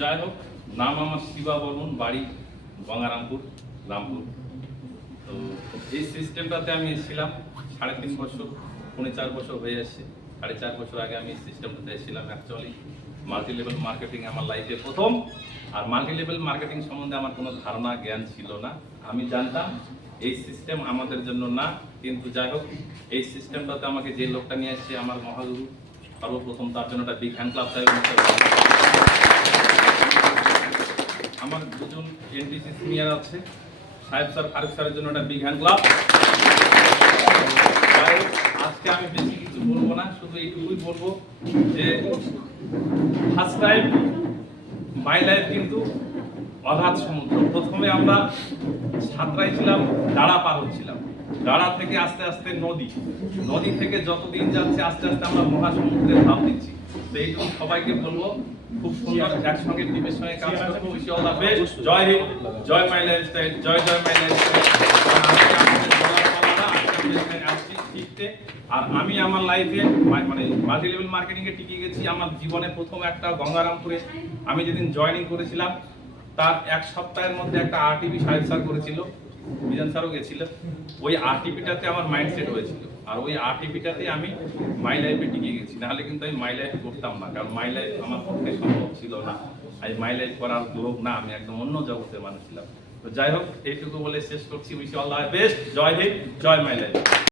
যাই হোক, নাম আমার শিবা বর্মন, বাড়ি গঙ্গারামপুর, রামপুর। তো এই সিস্টেমটাতে আমি এসেছিলাম 3.5 বছর, 4 বছর হয়ে আসছে। 4.5 বছর আগে আমি এই সিস্টেমটাতে এসেছিলাম। অ্যাকচুয়ালি মাল্টি লেভেল মার্কেটিং আমার লাইফে প্রথম। আর মাল্টি লেভেল মার্কেটিং সম্বন্ধে আমার কোনো ধারণা জ্ঞান ছিল না। আমি জানতাম এই সিস্টেম আমাদের জন্য না, কিন্তু যাই হোক, এই সিস্টেমটাতে আমাকে যে লোকটা নিয়ে এসেছে আমার মহাগুরু, সর্বপ্রথম তার জন্য একটা বিগ হ্যান্ড ক্লাব চাই। আমার দুজন এনটিসি সিনিয়র আছে, সাহেব স্যার, ফারুক স্যারের জন্য একটা বিগ হ্যান্ড ক্লাব। আজকে আমি বেশি কিছু বলবো না, শুধু এইটুকুই বলবো যে ফার্স্ট টাইম মাই লাইফ কিন্তু অগাধ সমুদ্র। প্রথমে আমরা সাঁতরাই ছিলাম, ডাড়া পার হচ্ছিলাম, ডাড়া থেকে আস্তে আস্তে নদী, নদী থেকে যতদিন যাচ্ছে আস্তে আস্তে আমরা মহাসমুদ্রে ভাব দিচ্ছি। তো এইটুকু সবাইকে বলবো, খুব সুন্দর একসঙ্গে টিমের সঙ্গে কাজ করবো। Wish all the best. জয় হিন্দ, জয় মাই লাইফস্টাইল, জয় জয় মাই লাইফস্টাইল। আর আমি আমার লাইফে মানে মাল্টি লেভেল মার্কেটিং এ টিকে গেছি। আমার জীবনে প্রথম একটা গঙ্গারামপুরে আমি যেদিন জয়েনিং করেছিলাম, তার 1 সপ্তাহের মধ্যে একটা আরটিপি সাহেব স্যার করেছিল, বিজন স্যারও গেছিল। ওই আরটিপিটাতে আমার মাইন্ডসেট হয়েছিল, আর ওই আরটিপিটাতে আমি মাই লাইফে টিকে গেছি। নাহলে কিন্তু আমি মাই লাইফ করতাম না, কারণ মাই লাইফ আমার পক্ষে সম্ভব ছিল না। আমি মাই লাইফ করার লোক না, আমি একদম অন্য জগতের মানুষ ছিলাম। তো যাই হোক, এইটুকু বলে শেষ করছি। Wish all the best. জয় হিন্দ, জয় মাই লাইফ।